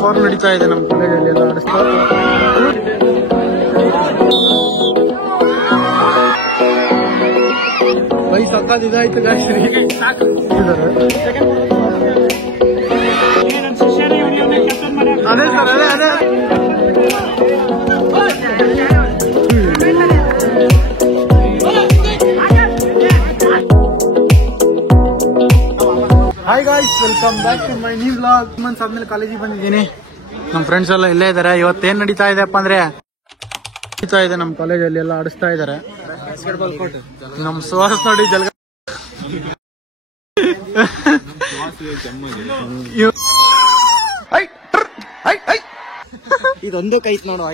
Form ನಡೀತಾ ಇದೆ ನಮ್ಮ ಕಾಲೇಜಲ್ಲಿ ಎಲ್ಲ ಆಡಿಸ್ತಾ ಬೈ ಸಕ್ಕತ್ ಇದಾಯ್ತು ಅದೇ ಸರ್ ಅದೇ hi guys, welcome back to my new vlog. Months ಆದ್ಮೇಲೆ ಕಾಲೇಜಿಗೆ ಬಂದಿದ್ದೀನಿ. ನಮ್ಮ ಫ್ರೆಂಡ್ಸ್ ಎಲ್ಲ ಇಲ್ಲೇ ಇದ್ದಾರೆ. ಇವತ್ತೇನ್ ನಡೀತಾ ಇದೆಪ್ಪ ಅಂದ್ರೆ ನಡೀತಾ ಇದೆ ನಮ್ಮ ಕಾಲೇಜಲ್ಲಿ ಎಲ್ಲ ಆಡಿಸ್ತಾ ಇದ್ದಾರೆ. ನಮ್ ಸುಹಾಸ್ ನೋಡಿ ಜಲ್ಗ ಇದೊಂದು ಕೈತ್ ನೋಡು.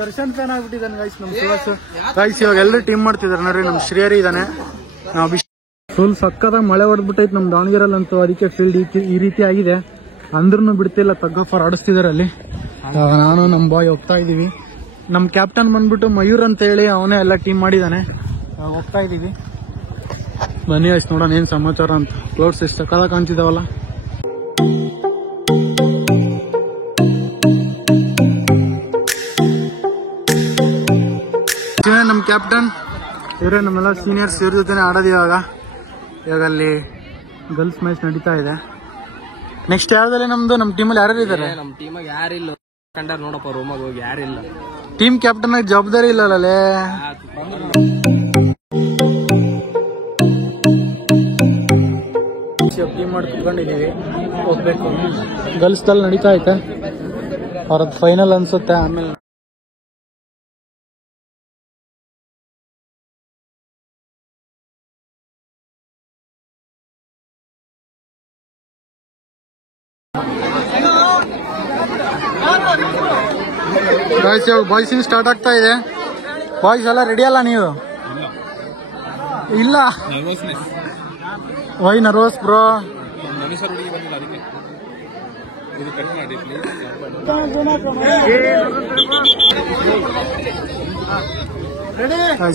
ದರ್ಶನ್ ಫ್ಯಾನ್ ಆಗ್ಬಿಟ್ಟಿದ್ದಾನೆ ಗೈಸ್ ನಮ್ ಸುಹಾಸ್. ಗೈಸ್ ಇವಾಗ ಎಲ್ಲರೂ ಟೀಮ್ ಮಾಡ್ತಿದಾರೆ ನೋಡ್ರಿ. ನಮ್ ಶ್ರೀಹರಿ ಇದಾನೆ. ಫುಲ್ ಸಕ್ಕದಾಗ ಮಳೆ ಹೊಡೆದ್ಬಿಟ್ಟೈತೆ ನಮ್ ದಾವಣಗೆರೆಲ್ಲಂತೂ. ಅದಕ್ಕೆ ಫೀಲ್ಡ್ ಈ ರೀತಿ ಆಗಿದೆ. ಅಂದ್ರೂ ಬಿಡ್ತಿಲ್ಲ, ತಗ್ಗ ಫಾರ್ ಆಡಿಸ್ತಿದಾರೆ ಅಲ್ಲಿ. ನಾನು ನಮ್ ಬಾಯ್ ಹೋಗ್ತಾ ಇದೀವಿ. ನಮ್ ಕ್ಯಾಪ್ಟನ್ ಬಂದ್ಬಿಟ್ಟು ಮಯೂರ್ ಅಂತ ಹೇಳಿ ಅವನೇ ಎಲ್ಲ ಟೀಮ್ ಮಾಡಿದಾನೆ. ಹೋಗ್ತಾ ಇದೀವಿ. ಬನ್ನಿ ಗೈಸ್ ನೋಡೋಣ ಏನ್ ಸಮಾಚಾರ ಅಂತ. ಕ್ಲೌಡ್ಸ್ ಎಷ್ಟು ಸಕ್ಕದಾಗ ಕಾಣ್ತಿದಾವಲ್ಲ. ನಮ್ ಕ್ಯಾಪ್ಟನ್ ಇವರೇ, ನಮ್ಮೆಲ್ಲ ಸೀನಿಯರ್ಸ್. ಇವ್ರ ಜೊತೆ ಆಡೋದು ಇವಾಗ ಅಲ್ಲಿ ಗರ್ಲ್ಸ್ ಮ್ಯಾಚ್ ನಡೀತಾ ಇದೆ. ನೆಕ್ಸ್ಟ್ ಯಾವ್ದಲ್ಲಿ ನಮ್ದು ನಮ್ ಟೀಮಲ್ಲಿ ಯಾರು ಇದಾರೆ? ನಮ್ ಟೀಮಾಗ ಯಾರಿಲ್ಲ ಕಂಡಾರ ನೋಡಪ್ಪ. ರೂಮಾಗ ಹೋಗಿ ಯಾರಿಲ್ಲ. ಟೀಮ್ ಕ್ಯಾಪ್ಟನ್ ಆಗಿ ಜವಾಬ್ದಾರಿ ಇಲ್ಲಲ್ಲೇ. ಟೀಮ್ ಮಾಡಿ ಕುತ್ಕೊಂಡಿದೀವಿ, ಹೋಗ್ಬೇಕು. ಗರ್ಲ್ಸ್ ದಲ್ಲಿ ನಡೀತಾ ಐತೆ. ಅವ್ರದ್ದು ಫೈನಲ್ ಅನ್ಸುತ್ತೆ. ಆಮೇಲೆ ಬಾಯ್ಸ್ ಸ್ಟಾರ್ಟ್ ಆಗ್ತಾ ಇದೆ. ಬಾಯ್ಸ್ ಎಲ್ಲ ರೆಡಿ ಅಲ್ಲ ನೀವು? ಇಲ್ಲ. Y nervous bro?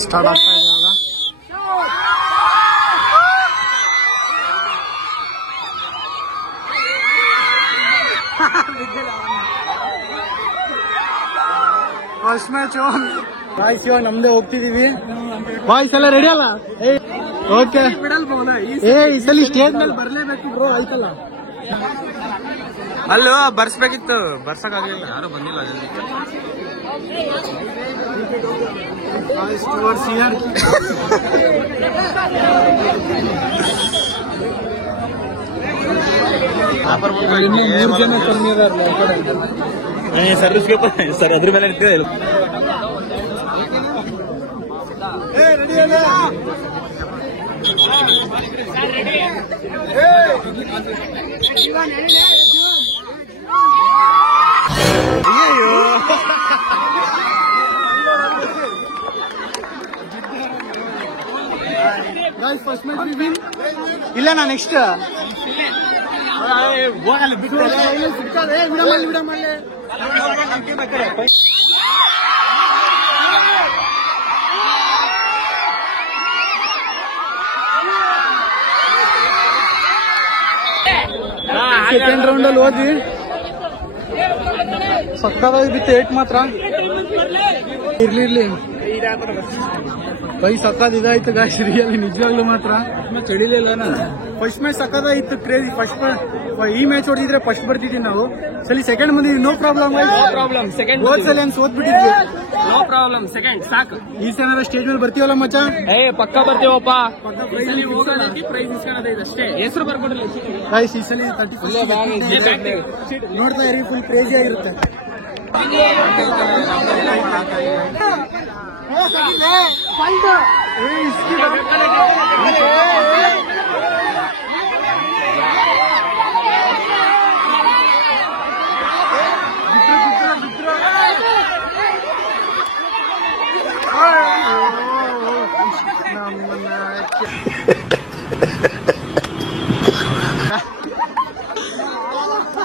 ಸ್ಟಾರ್ಟ್ ಆಗ್ತಾ ಇದೆ ಇವಾಗ. ಫಸ್ಟ್ ಮ್ಯಾಚ್ ಬಾಯ್ಸ್ ಇವಾಗ ನಮ್ದೇ ಹೋಗ್ತಿದೀವಿ. ಬಾಯ್ಸ್ ಎಲ್ಲ ರೆಡಿ ಅಲ್ಲ? ಓಕೆ. ಈ ಸಲ ಸ್ಟೇಜ್ ಮೇಲೆ ಬರ್ಲೇಬೇಕು ಬ್ರೋ, ಆಯ್ತಲ್ಲ? ಅಲ್ಲೋ ಬರ್ಸ್ಬೇಕಿತ್ತು, ಬರ್ಸಕ್ಕಾಗಲಿಲ್ಲ. ಯಾರು ಬಂದಿಲ್ಲ. ಇನ್ನು 3 ಜನ ಕಮ್ಮಿ ಇದಾರೆ ಸರ್ವಿಸ್ಗೆ ಸರ್ ಅದ್ರ ಮೇಲೆ ಇರ್ತದೆ. ಇಲ್ಲ ನಾ ನೆಕ್ಸ್ಟ್ ಸೆಕೆಂಡ್ ರೌಂಡ್ ಅಲ್ಲಿ ಹೋದ್ವಿ. ಸಕ್ಕದಾಗಿ ಬಿತ್ತು 8 ಮಾತ್ರ. ಇರ್ಲಿ ಬೈ ಸಕ್ಕದ ಇದಾಯ್ತು ಗಾಯ್ಸ್. ರಿಯಲಿ ನಿಜವಾಗ್ಲೂ ಮಾತ್ರ ಚಳಿಲಿಲ್ಲ. ಫಸ್ಟ್ ಮ್ಯಾಚ್ ಸಕ್ಕದಾಗಿತ್ತು, ಕ್ರೇಜಿ. ಈ ಮ್ಯಾಚ್ ಹೊಡೆದಿದ್ರೆ ಫಸ್ಟ್ ಬರ್ತಿದ್ದೀವಿ ನಾವು. ಸಲಿ ಸೆಕೆಂಡ್ ಬಂದಿದ್ವಿ. No problem. ಸೆಕೆಂಡ್ ಹೋದ್ಸಲ ಏನ್ ಸೋತ್ಬಿಟ್ಟಿದ್ವಿ. No problem. ಸೆಕೆಂಡ್ ಸಾಕು. ಈ ಸಲ ಸ್ಟೇಜ್ ಮೇಲೆ ಬರ್ತೀವಲ್ಲ ಮಚ್ಚ? ಪಕ್ಕ ಬರ್ತೀವಪ್ಪ. ಪ್ರೈಸ್ ಇಸ್ಕೊಳ್ಳೋದು ಅಷ್ಟೇ. ಹೆಸರು ಬರ್ಕೊಡ್ರಿ ಗಾಯ್ಸ್. ಈ ಸಲ 30 ನೋಡ್ತಾ ಇರಿ, ಫುಲ್ ಕ್ರೇಜಿ ಆಗಿರುತ್ತೆ.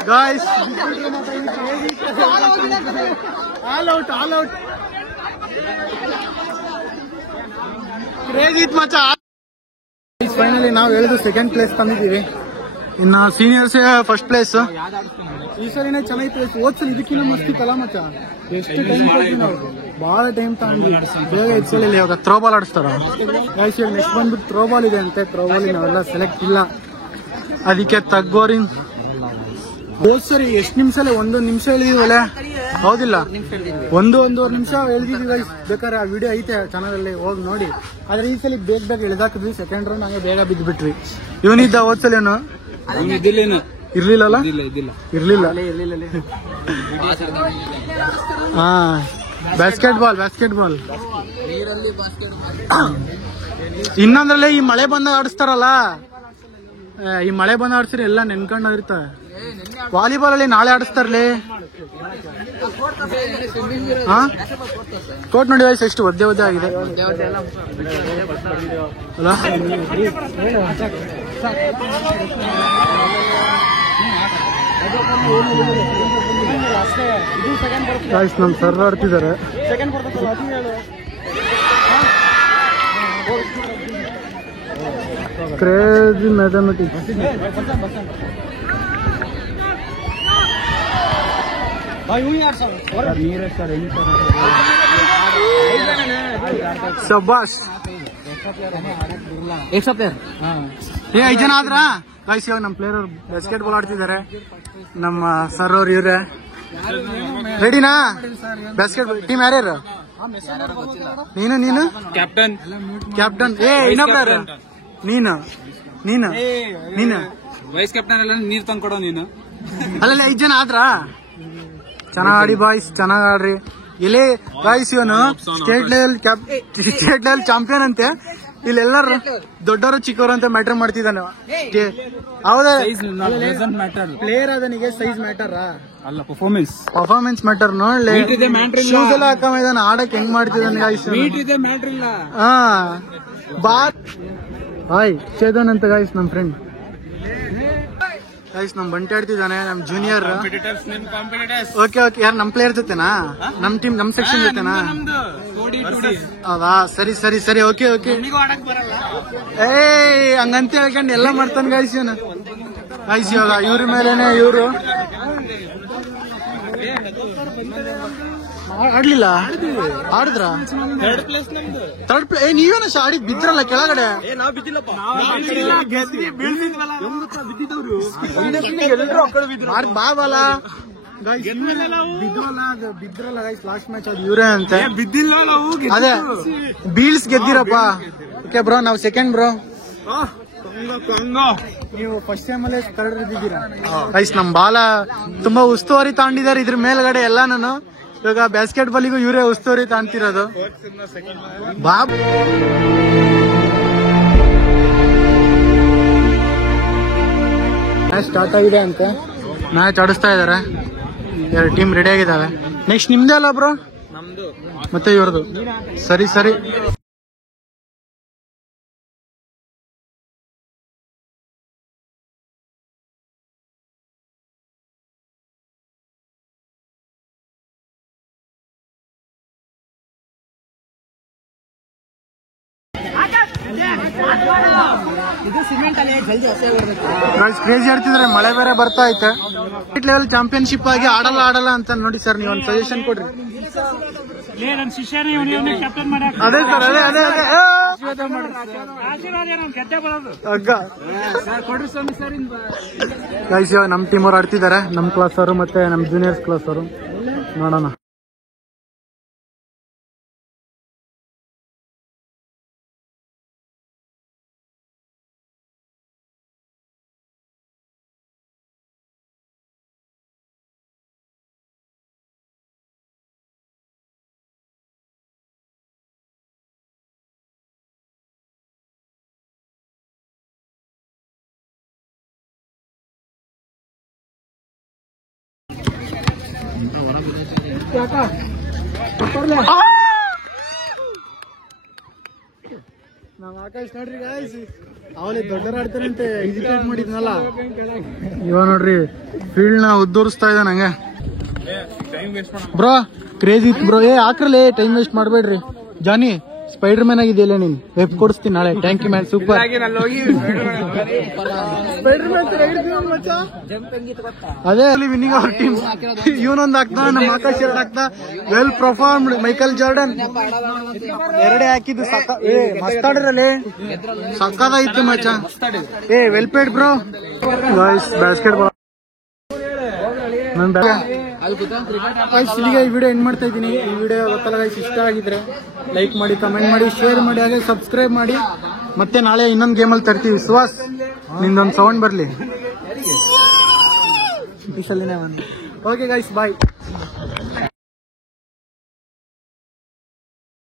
Guys, all out. ಫೈನಲಿ ನಾವು ಹೇಳಿದ್ರು ಸೆಕೆಂಡ್ ಪ್ಲೇಸ್ ತಂದಿದ್ದೀವಿ. ಇನ್ನು ಸೀನಿಯರ್ಸ್ ಫಸ್ಟ್ ಪ್ಲೇಸ್. ಈ ಸರಿನೇ ಚೆನ್ನಾಗಿತ್ತು. ಓದ್ಸಲ ಇದಕ್ಕಿಂತ ಮಸ್ತಿತ್ತಲ್ಲ ಮಚ್ಚ. ಎಷ್ಟು ಟೈಮ್ ಕೊಡ್ತೀವಿ ನಾವು, ಬಹಳ ಟೈಮ್ ತಗೊಂಡ್ವಿ. ಬೇಗ ಇದ್ಸಲಿ ಇವಾಗ ಥ್ರೋ ಬಾಲ್ ಆಡಿಸ್ತಾರ. ಇವಾಗ ನೆಕ್ಸ್ಟ್ ಬಂದ್ಬಿಟ್ಟು ಥ್ರೋ ಬಾಲ್ ಇದೆ ಅಂತೆ. ಥ್ರೋ ಬಾಲ್ ನಾವೆಲ್ಲ ಸೆಲೆಕ್ಟ್ ಇಲ್ಲ, ಅದಕ್ಕೆ ತಗ್ಗೋರಿ. ಹೋದ್ ಸರಿ ಎಷ್ಟು ನಿಮಿಷಲ್ಲೇ 1 ನಿಮಿಷ ಹೇಳಿದೀವಲ್ಲ, ಹೌದಿಲ್ಲ? 1-1.5 ನಿಮಿಷ ಹೇಳಿದೀವಿ. ಬೇಕಾದ್ರೆ ಆ ವಿಡಿಯೋ ಐತೆ ಚಾನಲಲ್ಲಿ, ಹೋಗಿ ನೋಡಿ. ಆದ್ರೆ ಈ ಸಲ ಬೇಗ ಎಳೆದಾಕಿದ್ವಿ. ಸೆಕೆಂಡ್ ರೌಂಡ್ ಹಂಗೆ ಬೇಗ ಬಿದ್ದುಬಿಟ್ವಿ. ಇವನಿದ್ದ ಹೋದ್ ಸಲ ಇರ್ಲಿಲ್ಲಲ್ಲ, ಇರ್ಲಿಲ್ಲ. ಹಾ, ಬ್ಯಾಸ್ಕೆಟ್ ಬಾಲ್ ಇನ್ನೊಂದ್ರಲ್ಲೇ ಈ ಮಳೆ ಬಂದ ಆಡಿಸ್ತಾರಲ್ಲ, ಈ ಮಳೆ ಬಂದ ಆಡಿಸ್ರಿ ಎಲ್ಲ ನೆನ್ಕೊಂಡೋಗಿರ್ತಾರೆ. ವಾಲಿಬಾಲ್ ಅಲ್ಲಿ ನಾಳೆ ಆಡಿಸ್ತಾರಲಿ. ಕೋಟ್ ನೋಡಿ ವಯಸ್ಸು ಎಷ್ಟು ಒದ್ದೆ ಆಗಿದೆ ಅಲ್ಲ. ನಮ್ ಸರ್ ಆಡ್ತಿದ್ದಾರೆ. Crazy mathematics. ಶಬಾಷ್. 5 ಜನ ಆದ್ರ ಗಾಯ್ಸ್. ಇವಾಗ ನಮ್ಮ ಪ್ಲೇಯರ್ ಬಾಸ್ಕೆಟ್ ಬಾಲ್ ಆಡ್ತಿದ್ದಾರೆ. ನಮ್ಮ ಸರ್ ಅವ್ರು ಇವ್ರೆ. ರೆಡಿನಾ? ಬಾಸ್ಕೆಟ್ ಬಾಲ್ ಟೀಮ್ ಯಾರ್ಯಾರು? ನೀನು ಕ್ಯಾಪ್ಟನ್. ಇನ್ನೊಬ್ರ ನೀನು ವೈಸ್ ಕ್ಯಾಪ್ಟನ್ ಎಲ್ಲ ನೀರ್ ತಂದ್ಕೊಡೋ ನೀನು. ಅಲ್ಲಲ್ಲಿ 5 ಜನ ಆದ್ರ. ಚೆನ್ನಾಗ್ ಆಡಿ ಬಾಯ್ಸ್, ಚೆನ್ನಾಗ್ ಆಡ್ರಿ. ಇಲ್ಲಿ ಬಾಯ್ಸ್ ಇವನು ಸ್ಟೇಟ್ ಲೆವೆಲ್ ಚಾಂಪಿಯನ್ ಅಂತೆ. ಇಲ್ಲೆಲ್ಲರೂ ದೊಡ್ಡವರು ಚಿಕ್ಕವರು ಅಂತ ಮ್ಯಾಟರ್ ಮಾಡ್ತಿದ್ದಾನೆ. ಹೌದಾ? ಪ್ಲೇಯರ್ ಅದನಿಗೆ ಸೈಜ್ ಮ್ಯಾಟರ್ ಅಲ್ಲ, ಪರ್ಫಾರ್ಮೆನ್ಸ್ ಮ್ಯಾಟರ್. ನೋಡ್ಲಿ ಶೂಸ್ ಎಲ್ಲ ಹಾಕಿದಾನೆ, ಆಡಕ್ ಹೆಂಗ್ ಮಾಡ್ತಿದ್ದಾನೆ ಗಾಯ್ಸ್. ಹಾ, ಹಾಯ್ ಚೇತನ್ ಅಂತ ಗಾಯ್ಸ್, ನಮ್ ಫ್ರೆಂಡ್ ಗಾಯ್ಸ್. ನಮ್ ಬಂಟಿ ಆಡ್ತಿದ್ದಾನೆ, ನಮ್ ಜೂನಿಯರ್. ಓಕೆ ಯಾರು ನಮ್ ಪ್ಲೇಯರ್ ಜೊತೆನಾ? ನಮ್ ಟೀಮ್, ನಮ್ ಸೆಕ್ಷನ್ ಜೊತೆನಾ? ಹೌದಾ, ಸರಿ. ಓಕೆ ಹಂಗಂತ ಹೇಳ್ಕೊಂಡು ಎಲ್ಲ ಮಾಡ್ತಾನೆ ಗಾಯ್ಸ್ ಇವನು. ಗಾಯ್ಸ್ ಇವಾಗ ಇವ್ರ ಮೇಲೇನೆ ಇವ್ರು ಆಡ್ಲಿಲ್ಲ. ಆಡಿದ್ರ ಥರ್ಡ್ ಪ್ಲೇಸ್. ನೀವೇನ ಆಡಿ ಬಿದ್ರಲ್ಲ ಕೆಳಗಡೆ. ಬಾಬಾಲ ಬಿದ್ರಲ್ಲ ಗೈಸ್ ಲಾಸ್ಟ್ ಮ್ಯಾಚ್. ಅದು ಇವರೇ ಅಂತೆ. ಅದೇ ಬೀಳ್ಸ್ ಗೆದ್ದಿರಪ್ಪ. ಓಕೆ ಬ್ರೋ, ನಾವು ಸೆಕೆಂಡ್ ಬ್ರೋ. ನೀವು ಫಸ್ಟ್ ಟೈಮ್ ಅಲ್ಲೇ ಥರ್ಡ್ ಇದ್ದೀರಾ ಗೈಸ್. ನಮ್ ಬಾಲ ತುಂಬಾ ಉಸ್ತುವಾರಿ ತಗೊಂಡಿದ್ದಾರೆ ಇದ್ರ ಮೇಲ್ಗಡೆ ಎಲ್ಲಾನು. ಇವಾಗ ಬ್ಯಾಸ್ಕೆಟ್ ಬಾಲಿಗೂ ಇವರೇ ಉಸ್ತುವಾರಿ ತಾಂತಿರೋದು. ಬಾಬ್ ಮ್ಯಾಚ್ ಸ್ಟಾರ್ಟ್ ಆಗಿದೆ ಅಂತೆ. ಮ್ಯಾಚ್ ಆಡಿಸ್ತಾ ಇದಾರೆ. 2 ಟೀಮ್ ರೆಡಿ ಆಗಿದಾವೆ. ನೆಕ್ಸ್ಟ್ ನಿಮ್ದೇ ಅಲ್ಲ ಬ್ರೋ? ಮತ್ತೆ ಇವ್ರದ್ದು. ಸರಿ. ಕ್ರೇಜಿ ಆಡ್ತಿದ್ರೆ, ಮಳೆ ಬೇರೆ ಬರ್ತಾ ಐತೆ. ಸ್ಟೇಟ್ ಲೆವೆಲ್ ಚಾಂಪಿಯನ್ಶಿಪ್ ಆಗಿ ಆಡಲ್ಲ ಅಂತ ನೋಡಿ ಸರ್, ನೀವು ಒಂದು ಸಜೆಷನ್ ಕೊಡ್ರಿ. ಅದೇ ಸರ್, ಅದೇ ಗೈಸ್. ಇವಾಗ ನಮ್ ಟೀಮ್ ಅವ್ರು ಆಡ್ತಿದ್ದಾರೆ, ನಮ್ ಕ್ಲಾಸ್ ಅವರು ಮತ್ತೆ ನಮ್ ಜೂನಿಯರ್ಸ್ ಕ್ಲಾಸ್ ಅವರು. ನೋಡೋಣ. ನಾವ್ ಆಕಾಶ್ ನೋಡ್ರಿ ಗಾಯ್ಸ್, ಅವಲೇ ದೊಡ್ಡರ ಆಡ್ತಾರಂತೆ ಎಜುಕೇಟ್ ಮಾಡಿದ್ನಲ್ಲ ಇವ ನೋಡ್ರಿ ಫೀಲ್ಡ್ ನ ಉದ್ದೂರಿಸ್ತಾ ಇದ್ದ ನಂಗೆ. ಬ್ರೋ ಕ್ರೇಜಿ ಇತ್ತು ಬ್ರೋ. ಹಾಕ್ರಲಿ, ಟೈಮ್ ವೇಸ್ಟ್ ಮಾಡ್ಬೇಡ್ರಿ. ಜಾನಿ ಸ್ಪೈಡರ್ ಮ್ಯಾನ್ ಆಗಿದೆಯಲ್ಲ ನೀನ್ ವೆಬ್ ಕೊಡಿಸ್ತೀನಿ ನಾಳೆ. Thank you man, super. ಅದೇ ವಿನ್ನಿಂಗ್ ಅವರ್ ಟೀಮ್. ಇವನೊಂದು ಹಾಕ್ತಾ, ನಮ್ಮ ಆಕಾಶ್ ಎರಡು ಹಾಕ್ತಾ. ವೆಲ್ ಪರ್ಫಾರ್ಮ್ಡ್ ಮೈಕಲ್ ಜಾರ್ಡನ್ ಎರಡೇ ಹಾಕಿದ್ದು. ಮಸ್ತಾಡ್ರಲ್ಲಿ ಸಕ್ಕದಾಗಿತ್ತು ಮಚ್ಚ. Well paid bro. Guys basket ball ಇಲ್ಲಿಗೆ ಈ ವಿಡಿಯೋ ಎಂಡ್ ಮಾಡ್ತಾ ಇದ್ದೀನಿ. ಈ ವಿಡಿಯೋ ಗೊತ್ತಲ್ಲ ಗೈಸ್, ಇಷ್ಟ ಆಗಿದ್ರೆ ಲೈಕ್ ಮಾಡಿ, ಕಮೆಂಟ್ ಮಾಡಿ, ಶೇರ್ ಮಾಡಿ, ಹಾಗೆ ಸಬ್ಸ್ಕ್ರೈಬ್ ಮಾಡಿ. ಮತ್ತೆ ನಾಳೆ ಇನ್ನೊಂದು ಗೇಮಲ್ಲಿ ತರ್ತೀವಿ. ಸುಹಾಸ್ ನಿಂದೊಂದು ಸೌಂಡ್ ಬರ್ಲಿ. ಓಕೆ ಗೈಸ್, ಬಾಯ್.